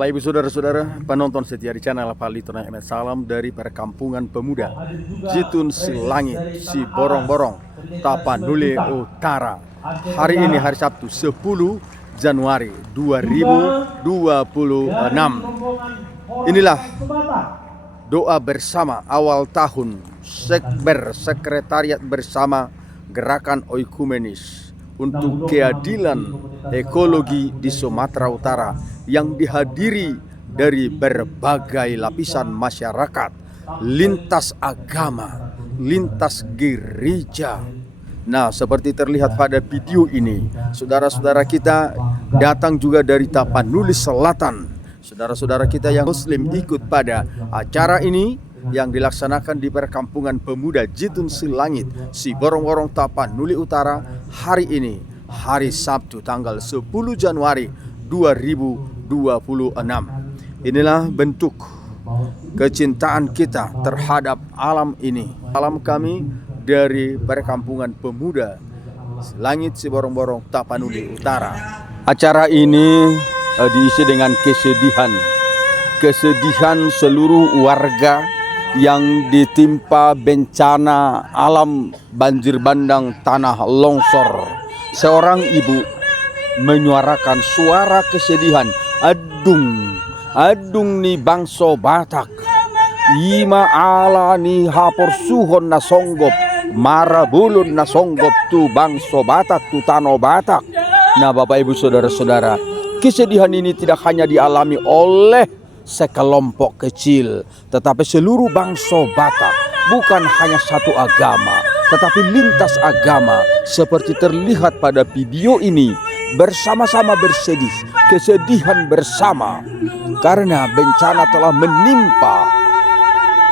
Bapak Ibu Saudara-saudara penonton setia di channel Palito Emet, salam dari perkampungan pemuda Jitun Silangit, Siborong-Borong, Tapanuli Utara. Hari ini hari Sabtu 10 Januari 2026. Inilah doa bersama awal tahun Sekretariat Bersama Gerakan Oikumenis untuk Keadilan Ekologi di Sumatera Utara yang dihadiri dari berbagai lapisan masyarakat, lintas agama, lintas gereja. Nah, seperti terlihat pada video ini, saudara-saudara kita datang juga dari Tapanuli Selatan. Saudara-saudara kita yang Muslim ikut pada acara ini yang dilaksanakan di perkampungan pemuda Jitun Silangit, Siborong-Borong, Tapanuli Utara hari ini, hari Sabtu tanggal 10 Januari 2026. Inilah bentuk kecintaan kita terhadap alam ini. Alam kami dari perkampungan pemuda Silangit, Siborong-Borong, Tapanuli Utara. Acara ini diisi dengan kesedihan seluruh warga yang ditimpa bencana alam banjir bandang tanah longsor. Seorang ibu menyuarakan suara kesedihan, adung ni bangso Batak, ima ala ni hapor suhon na songgop, marabulun na songgop tu bangso Batak, tu tano Batak. Nah, Bapak Ibu Saudara-saudara, kesedihan ini tidak hanya dialami oleh sekelompok kecil, tetapi seluruh bangsa Batak, bukan hanya satu agama, tetapi lintas agama, seperti terlihat pada video ini, bersama-sama bersedih, kesedihan bersama karena bencana telah menimpa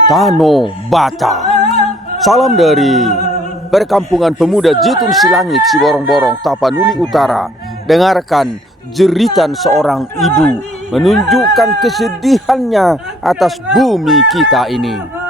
Tano Batak. Salam dari perkampungan pemuda Jitun Silangit, Siborong-Borong, Tapanuli Utara. Dengarkan jeritan seorang ibu menunjukkan kesedihannya atas bumi kita ini.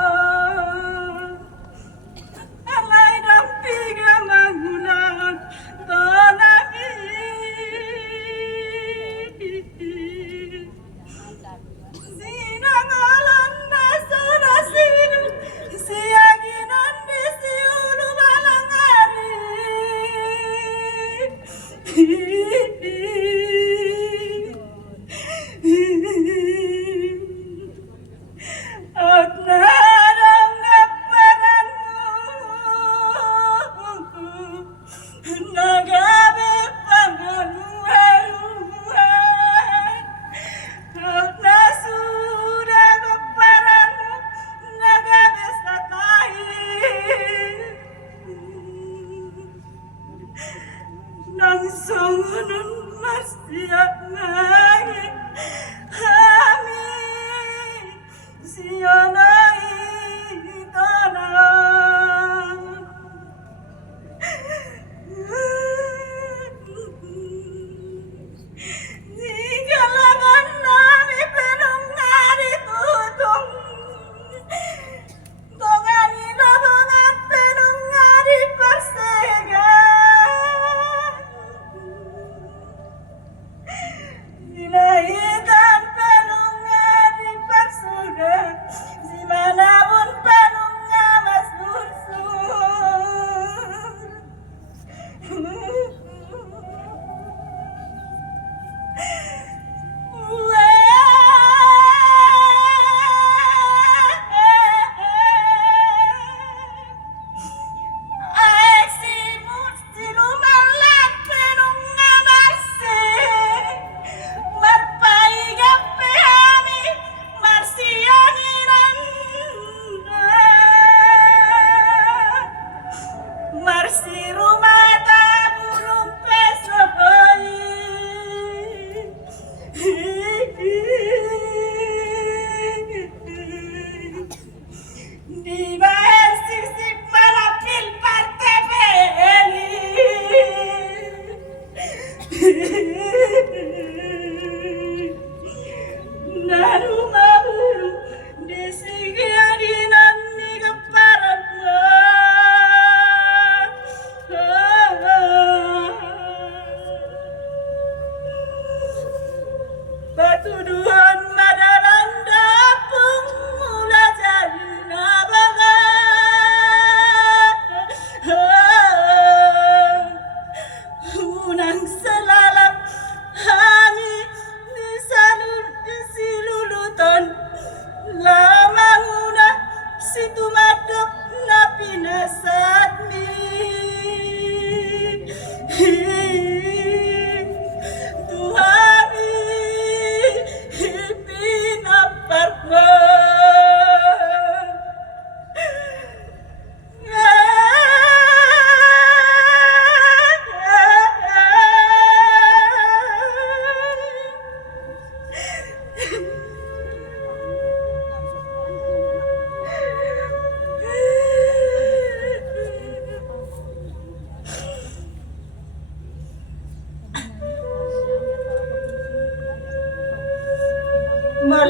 Tuduhan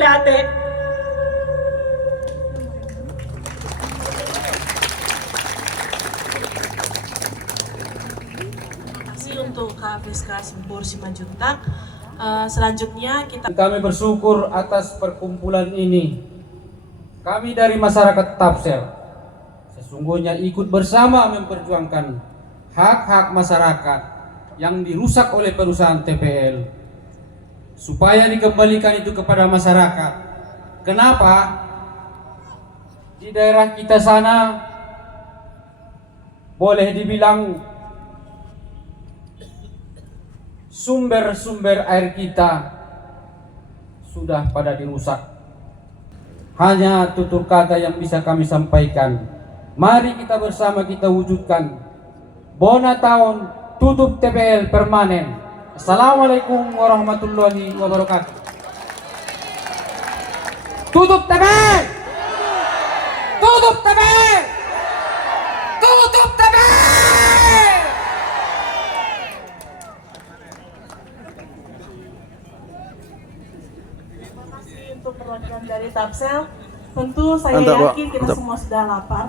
ate. Terima kasih untuk Kak Friska Sempur Simanjuntak. Selanjutnya kami bersyukur atas perkumpulan ini. Kami dari masyarakat Tapsel sesungguhnya ikut bersama memperjuangkan hak-hak masyarakat yang dirusak oleh perusahaan TPL supaya dikembalikan itu kepada masyarakat. Kenapa? Di daerah kita sana boleh dibilang sumber-sumber air kita sudah pada dirusak. Hanya tutur kata yang bisa kami sampaikan. Mari kita bersama kita wujudkan Bona tahun tutup TPL permanen. Assalamualaikum warahmatullahi wabarakatuh. Tutup TPL! Tutup TPL! Tutup TPL! untuk perwakilan dari Tapsel, tentu saya Mantap, Pak. yakin kita Mantap. semua sudah lapar.